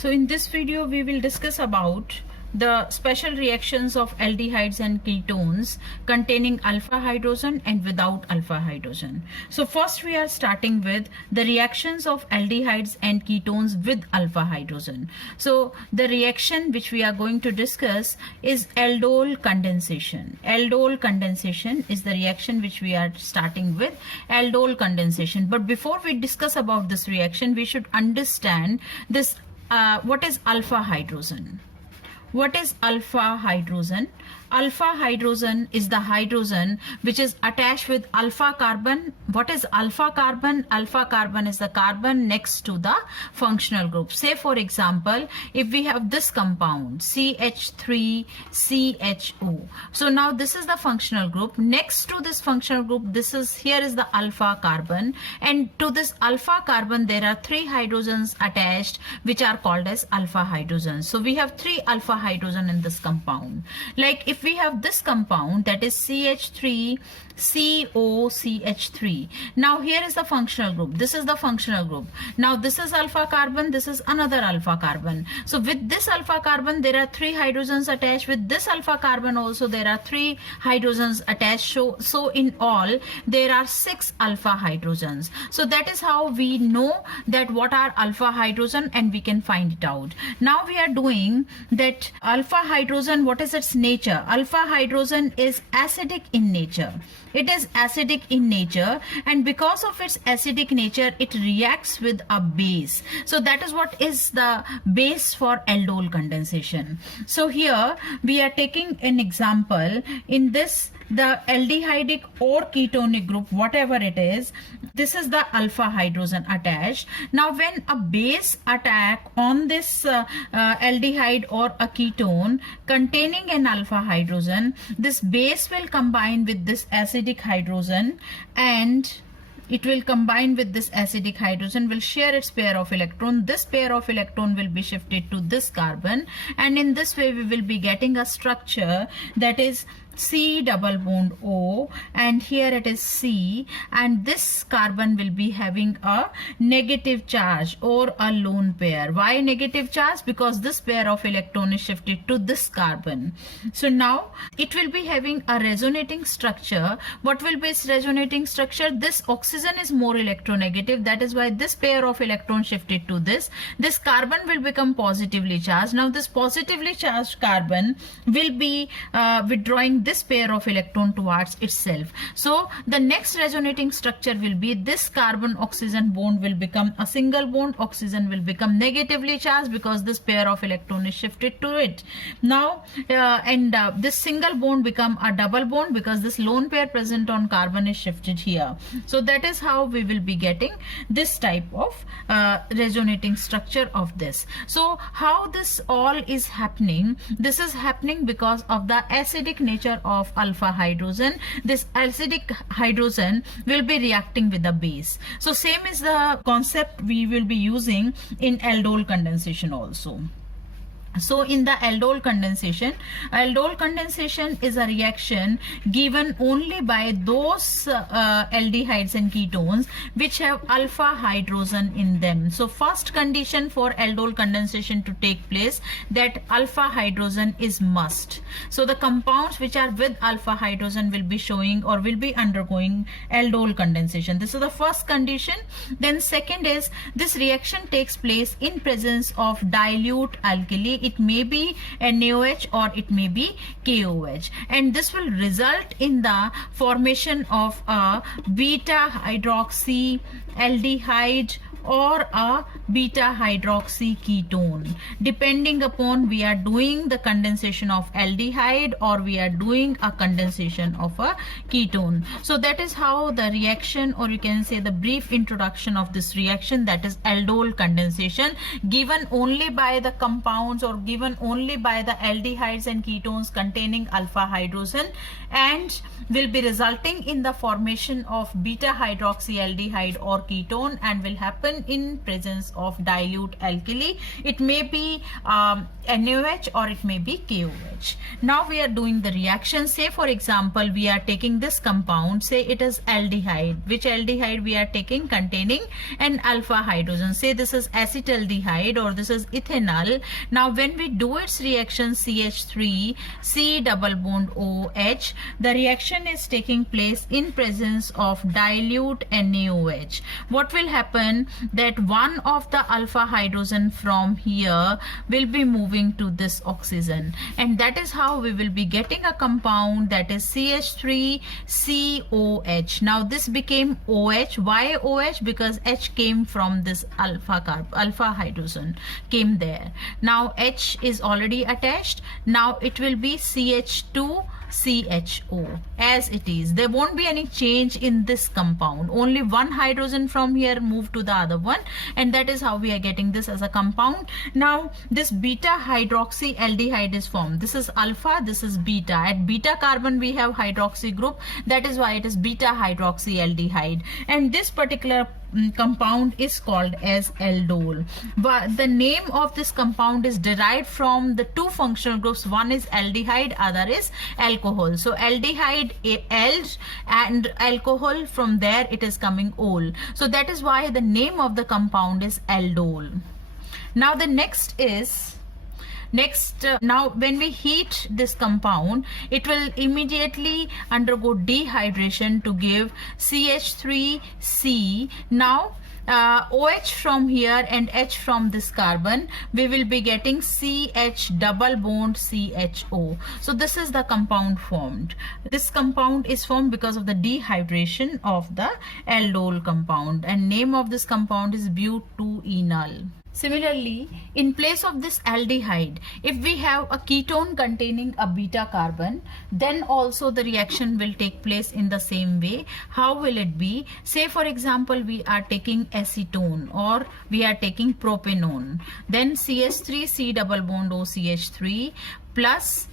So in this video we will discuss about the special reactions of aldehydes and ketones containing alpha hydrogen and without alpha hydrogen. So first we are starting with the reactions of aldehydes and ketones with alpha hydrogen. So the reaction which we are going to discuss is aldol condensation. Aldol condensation is the reaction which we are starting with, aldol condensation. But before we discuss about this reaction, we should understand this what is alpha hydrogen. What is alpha hydrogen? Alpha hydrogen is the hydrogen which is attached with alpha carbon. What is alpha carbon? Alpha carbon is the carbon next to the functional group. Say for example, if we have this compound CH3CHO. So now this is the functional group. Next to this functional group, here is the alpha carbon, and to this alpha carbon there are three hydrogens attached which are called as alpha hydrogens. So we have three alpha hydrogen in this compound. Like if we have this compound, that is CH3COCH3. Now here is the functional group. This is the functional group. Now this is alpha carbon, this is another alpha carbon. So with this alpha carbon there are three hydrogens attached. With this alpha carbon also there are three hydrogens attached. So in all there are six alpha hydrogens. So that is how we know that what are alpha hydrogen, and we can find it out. Now we are doing that alpha hydrogen, what is its nature? Alpha hydrogen is acidic in nature. It is acidic in nature, and because of its acidic nature it reacts with a base. So that is what is the base for aldol condensation. So here we are taking an example. In this, the aldehydic or ketonic group, whatever it is, this is the alpha hydrogen attached. Now when a base attack on this aldehyde or a ketone containing an alpha hydrogen, this base will combine with this acidic hydrogen, and it will combine with this acidic hydrogen, will share its pair of electron. This pair of electron will be shifted to this carbon, and in this way we will be getting a structure that is C double bond O, and here it is C, and this carbon will be having a negative charge or a lone pair. Why negative charge? Because this pair of electron is shifted to this carbon. So now it will be having a resonating structure. What will be its resonating structure? This oxygen is more electronegative, that is why this pair of electron shifted to this. This carbon will become positively charged. Now this positively charged carbon will be withdrawing this pair of electron towards itself. So the next resonating structure will be this carbon oxygen bond will become a single bond. Oxygen will become negatively charged because this pair of electron is shifted to it. Now this single bond become a double bond because this lone pair present on carbon is shifted here. So that is how we will be getting this type of resonating structure of this. So how this all is happening? This is happening because of the acidic nature of alpha hydrogen. This acidic hydrogen will be reacting with the base. So same is the concept we will be using in aldol condensation also. So in the aldol condensation is a reaction given only by those aldehydes and ketones which have alpha hydrogen in them. So first condition for aldol condensation to take place, that alpha hydrogen is must. So the compounds which are with alpha hydrogen will be showing or will be undergoing aldol condensation. This is the first condition. Then second is this reaction takes place in presence of dilute alkali. It may be NaOH or it may be KOH, and this will result in the formation of a beta hydroxy aldehyde or a beta hydroxy ketone, depending upon we are doing the condensation of aldehyde or we are doing a condensation of a ketone. So that is how the reaction, or you can say the brief introduction of this reaction, that is aldol condensation, given only by the compounds or given only by the aldehydes and ketones containing alpha hydrogen, and will be resulting in the formation of beta hydroxy aldehyde or ketone, and will happen happen in presence of dilute alkali. It may be NaOH or it may be KOH. Now we are doing the reaction. Say for example, we are taking this compound, say it is aldehyde. Which aldehyde we are taking? Containing an alpha hydrogen. Say this is acetaldehyde or this is ethanol. Now when we do its reaction, CH3 C double bond OH, the reaction is taking place in presence of dilute NaOH. What will happen, that one of the alpha hydrogen from here will be moving to this oxygen, and that is how we will be getting a compound that is CH3COH. Now this became OH. Why OH? Because H came from this alpha hydrogen came there. Now H is already attached. Now it will be CH2 CHO as it is. There won't be any change in this compound. Only one hydrogen from here moved to the other one, and that is how we are getting this as a compound. Now this beta hydroxy aldehyde is formed. This is alpha, this is beta. At beta carbon we have hydroxy group. That is why it is beta hydroxy aldehyde, and this particular compound is called as aldol. But the name of this compound is derived from the two functional groups. One is aldehyde, other is alcohol. So aldehyde, ald, and alcohol, from there it is coming ol. So that is why the name of the compound is aldol. Now the next is now when we heat this compound, it will immediately undergo dehydration to give CH3C. Now OH from here and H from this carbon, we will be getting CH double bond CHO. So this is the compound formed. This compound is formed because of the dehydration of the aldol compound, and name of this compound is butenol. Similarly, in place of this aldehyde, if we have a ketone containing a beta carbon, then also the reaction will take place in the same way. How will it be? Say for example, we are taking acetone or we are taking propanone, then CH3 C double bond OCH3 plus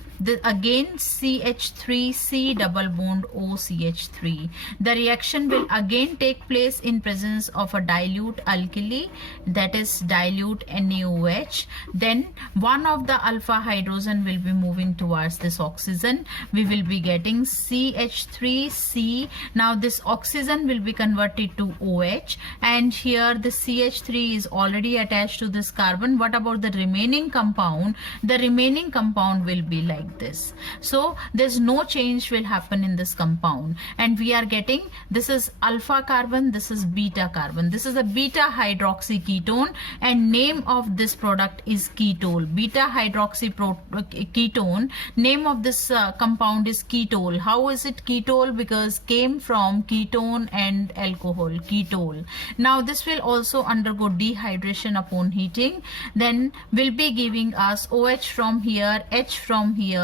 again CH3C double bond OCH3. The reaction will again take place in presence of a dilute alkali, that is dilute NaOH. Then one of the alpha hydrogen will be moving towards this oxygen. We will be getting CH3C. Now this oxygen will be converted to OH, and here the CH3 is already attached to this carbon. What about the remaining compound? The remaining compound will be like this. So there's no change will happen in this compound, and we are getting, this is alpha carbon, this is beta carbon, this is a beta hydroxy ketone, and name of this product is ketol. Beta hydroxy ketone, name of this compound is ketol. How is it ketol? Because came from ketone and alcohol, ketol. Now this will also undergo dehydration upon heating, then will be giving us OH from here, H from here.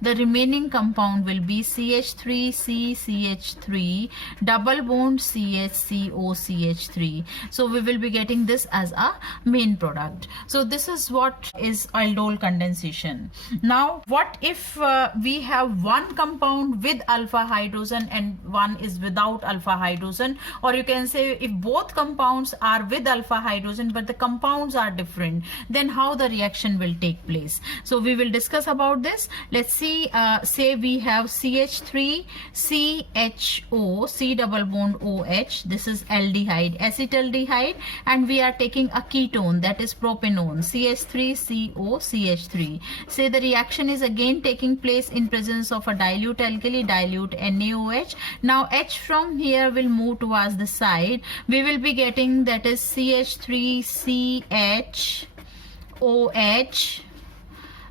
The remaining compound will be CH3CCH3 double bond CHCOCH3. So we will be getting this as a main product. So this is what is aldol condensation. Now what if we have one compound with alpha hydrogen and one is without alpha hydrogen, or you can say if both compounds are with alpha hydrogen but the compounds are different, then how the reaction will take place. So we will discuss about this. Let's see, say we have CH3CHO C double bond OH, this is aldehyde, acetaldehyde, and we are taking a ketone, that is propanone, CH3COCH3. Say the reaction is again taking place in presence of a dilute alkali, dilute NaOH. Now H from here will move towards the side. We will be getting, that is CH3CHOH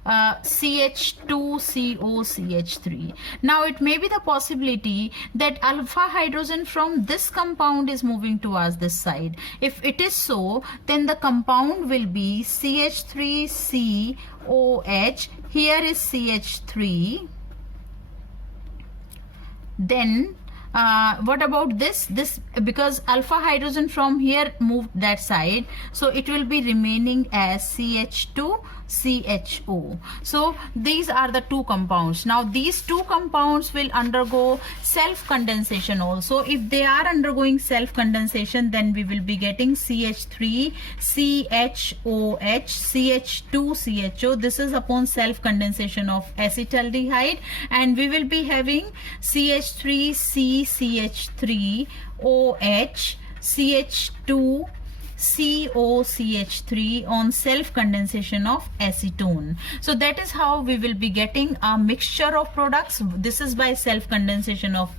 CH2COCH3. Now it may be the possibility that alpha hydrogen from this compound is moving towards this side. If it is so, then the compound will be CH3COH. Here is CH3. Then what about this? This, because alpha hydrogen from here moved that side, so it will be remaining as CH2 CHO. So these are the two compounds. Now these two compounds will undergo self condensation also. If they are undergoing self condensation, then we will be getting CH3 CHOH CH2 CHO. This is upon self condensation of acetaldehyde, and we will be having CH3 CH3 OH CH2 COCH3 on self condensation of acetone. So that is how we will be getting a mixture of products. This is by self condensation of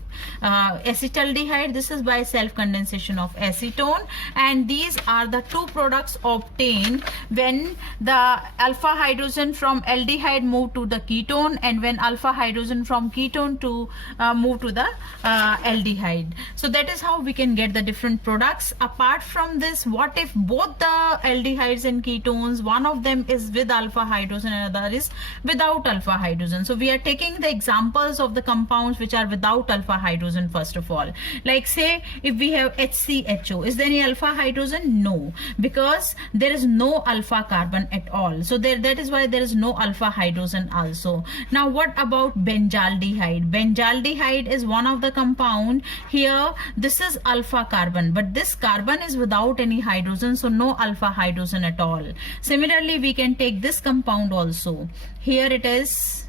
acetaldehyde, this is by self condensation of acetone, and these are the two products obtained when the alpha hydrogen from aldehyde move to the ketone, and when alpha hydrogen from ketone to move to the aldehyde. So that is how we can get the different products. Apart from this, what if both the aldehydes and ketones, one of them is with alpha hydrogen and another is without alpha hydrogen? So we are taking the examples of the compounds which are without alpha hydrogen first of all. Like say if we have HCHO, is there any alpha hydrogen? No, because there is no alpha carbon at all. So that is why there is no alpha hydrogen also. Now what about benzaldehyde? Benzaldehyde is one of the compound. Here this is alpha carbon, but this carbon is without any hydrogen, so no alpha hydrogen at all. Similarly, we can take this compound also. Here it is,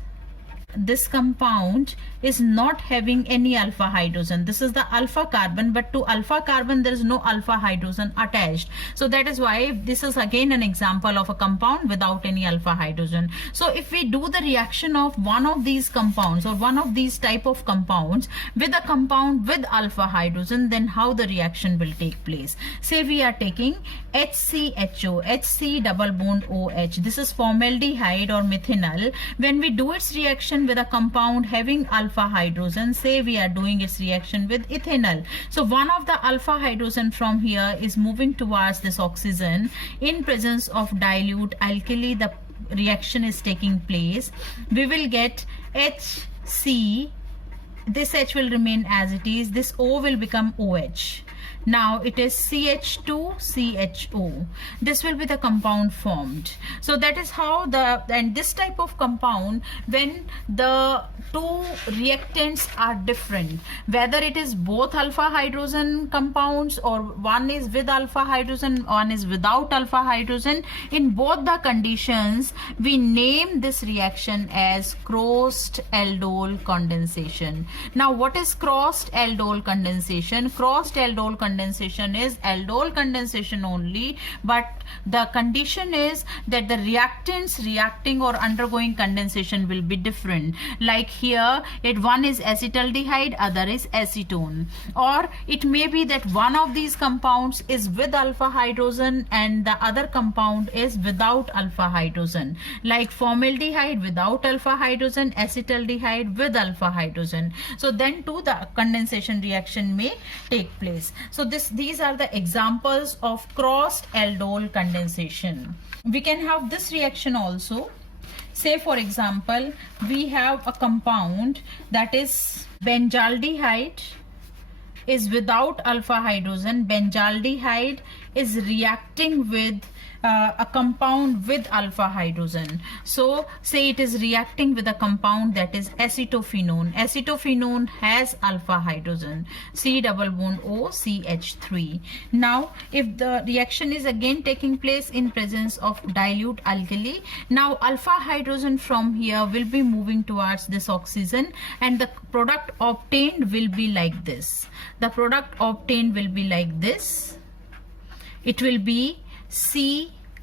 this compound is not having any alpha hydrogen. This is the alpha carbon, but to alpha carbon there is no alpha hydrogen attached. So that is why this is again an example of a compound without any alpha hydrogen. So if we do the reaction of one of these compounds or one of these type of compounds with a compound with alpha hydrogen, then how the reaction will take place? Say we are taking HCHO, HC double bond OH. This is formaldehyde or methanol. When we do its reaction with a compound having alpha hydrogen, say we are doing its reaction with ethanol. So one of the alpha hydrogen from here is moving towards this oxygen. In presence of dilute alkali, the reaction is taking place. We will get HC. This H will remain as it is. This O will become OH. Now it is CH2 CHO. This will be the compound formed. So that is how and this type of compound, when the two reactants are different, whether it is both alpha hydrogen compounds or one is with alpha hydrogen, one is without alpha hydrogen, in both the conditions we name this reaction as crossed aldol condensation. Now what is crossed aldol condensation? Crossed aldol condensation is aldol condensation only, but the condition is that the reactants reacting or undergoing condensation will be different. Like here, one is acetaldehyde, other is acetone. Or it may be that one of these compounds is with alpha hydrogen and the other compound is without alpha hydrogen. Like formaldehyde without alpha hydrogen, acetaldehyde with alpha hydrogen. So then too the condensation reaction may take place. So these are the examples of crossed aldol condensation. We can have this reaction also. Say for example, we have a compound that is benzaldehyde is without alpha hydrogen. Benzaldehyde is reacting with a compound with alpha hydrogen. So say it is reacting with a compound that is acetophenone. Acetophenone has alpha hydrogen, C double bond O CH3. Now if the reaction is again taking place in presence of dilute alkali, now alpha hydrogen from here will be moving towards this oxygen and the product obtained will be like this. The product obtained will be like this. It will be CHOH,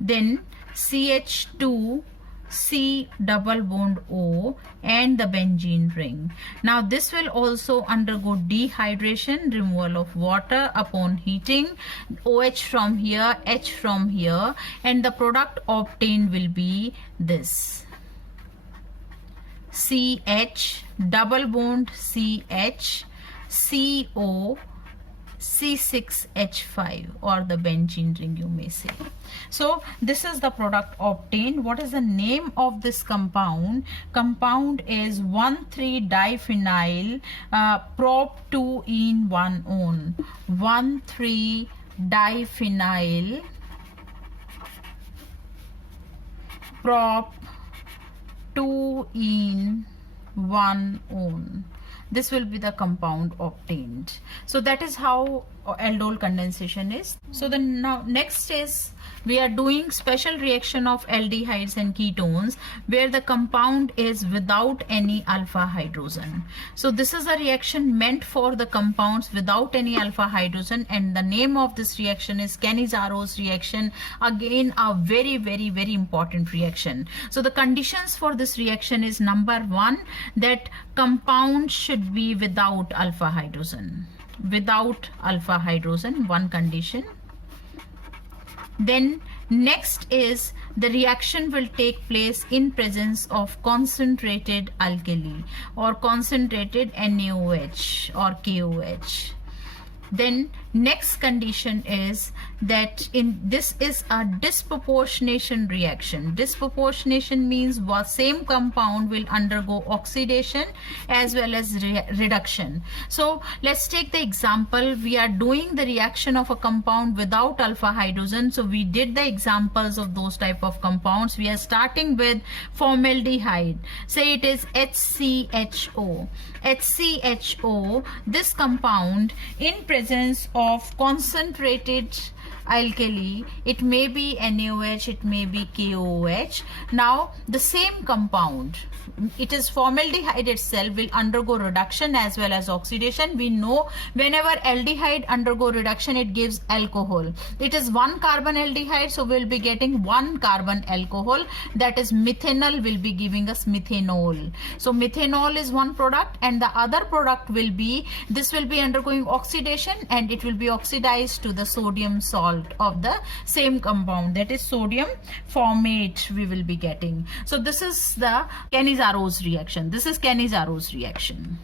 then CH2, C double bond O and the benzene ring. Now this will also undergo dehydration, removal of water upon heating, OH from here, H from here, and the product obtained will be this. CH double bond CH, CO, C6H5, or the benzene ring you may say. So this is the product obtained. What is the name of this compound? Compound is 1,3-diphenyl prop 2-in-1-one. 1,3-diphenyl prop 2-in-1-one. This will be the compound obtained. So that is how aldol condensation is. So the now next is we are doing special reaction of aldehydes and ketones where the compound is without any alpha hydrogen. So this is a reaction meant for the compounds without any alpha hydrogen, and the name of this reaction is Cannizaro's reaction. Again, a very important reaction. So the conditions for this reaction is number 1, that compound should be without alpha hydrogen. Without alpha hydrogen, one condition. Then next is the reaction will take place in presence of concentrated alkali or concentrated NaOH or KOH. Then next condition is that this is a disproportionation reaction. Disproportionation means same compound will undergo oxidation as well as reduction. So let's take the example. We are doing the reaction of a compound without alpha hydrogen. So we did the examples of those type of compounds. We are starting with formaldehyde. Say it is HCHO. HCHO, this compound in presence of concentrated alkali, it may be NaOH, it may be KOH. Now the same compound, it is formaldehyde itself, will undergo reduction as well as oxidation. We know whenever aldehyde undergo reduction, it gives alcohol. It is 1 carbon aldehyde, so we'll be getting 1 carbon alcohol, that is methanol will be giving us methanol. So methanol is one product, and the other product will be, this will be undergoing oxidation and it will be oxidized to the sodium salt of the same compound, that is sodium formate we will be getting. So this is the Cannizaro's reaction. This is Cannizaro's reaction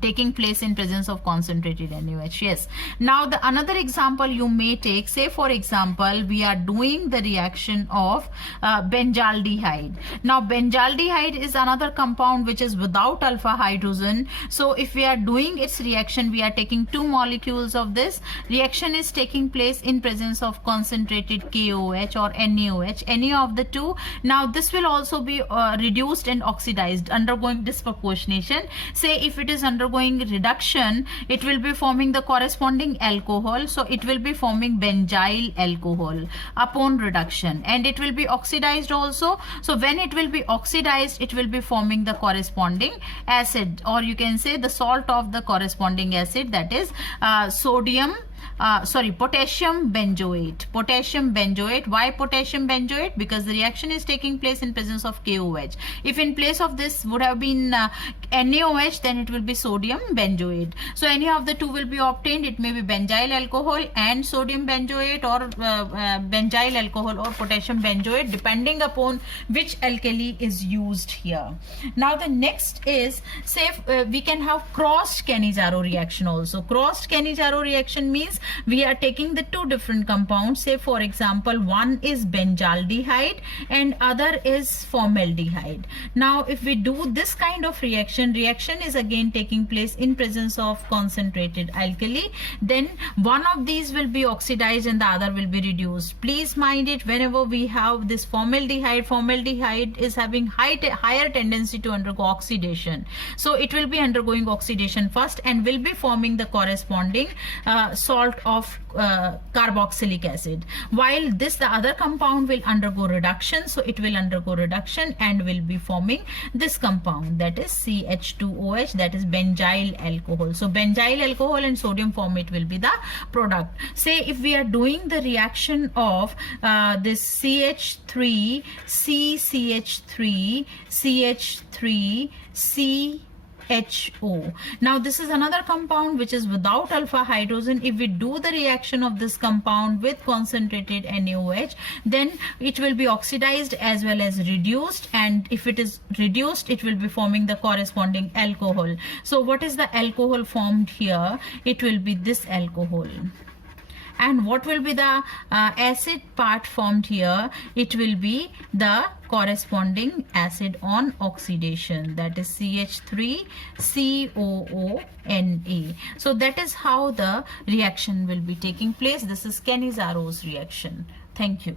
taking place in presence of concentrated NaOH. Yes. Now the another example you may take, say for example we are doing the reaction of benzaldehyde. Now benzaldehyde is another compound which is without alpha hydrogen. So if we are doing its reaction, we are taking 2 molecules of this. Reaction is taking place in presence of concentrated KOH or NaOH, any of the two. Now this will also be reduced and oxidized, undergoing disproportionation. Say if it is undergoing reduction, it will be forming the corresponding alcohol, so it will be forming benzyl alcohol upon reduction, and it will be oxidized also. So when it will be oxidized, it will be forming the corresponding acid, or you can say the salt of the corresponding acid, that is potassium benzoate. Potassium benzoate. Why potassium benzoate? Because the reaction is taking place in presence of KOH. If in place of this would have been NaOH, then it will be sodium benzoate. So any of the two will be obtained. It may be benzyl alcohol and sodium benzoate, or benzyl alcohol or potassium benzoate, depending upon which alkali is used here. Now the next is, say we can have crossed Cannizzaro reaction also. Crossed Cannizzaro reaction means we are taking the 2 different compounds. Say for example, one is benzaldehyde and other is formaldehyde. Now if we do this kind of reaction is again taking place in presence of concentrated alkali. Then one of these will be oxidized and the other will be reduced. Please mind it, whenever we have this formaldehyde is having higher tendency to undergo oxidation. So it will be undergoing oxidation first and will be forming the corresponding salt of carboxylic acid, while the other compound will undergo reduction. So it will undergo reduction and will be forming this compound, that is CH2OH, that is benzyl alcohol. So benzyl alcohol and sodium formate will be the product. Say if we are doing the reaction of this CH3, CCH3, CH3, C HO. Now this is another compound which is without alpha hydrogen. If we do the reaction of this compound with concentrated NaOH, then it will be oxidized as well as reduced, and if it is reduced, it will be forming the corresponding alcohol. So what is the alcohol formed here? It will be this alcohol. And what will be the acid part formed here? It will be the corresponding acid on oxidation, that is CH3COONA. So that is how the reaction will be taking place. This is Cannizaro's reaction. Thank you.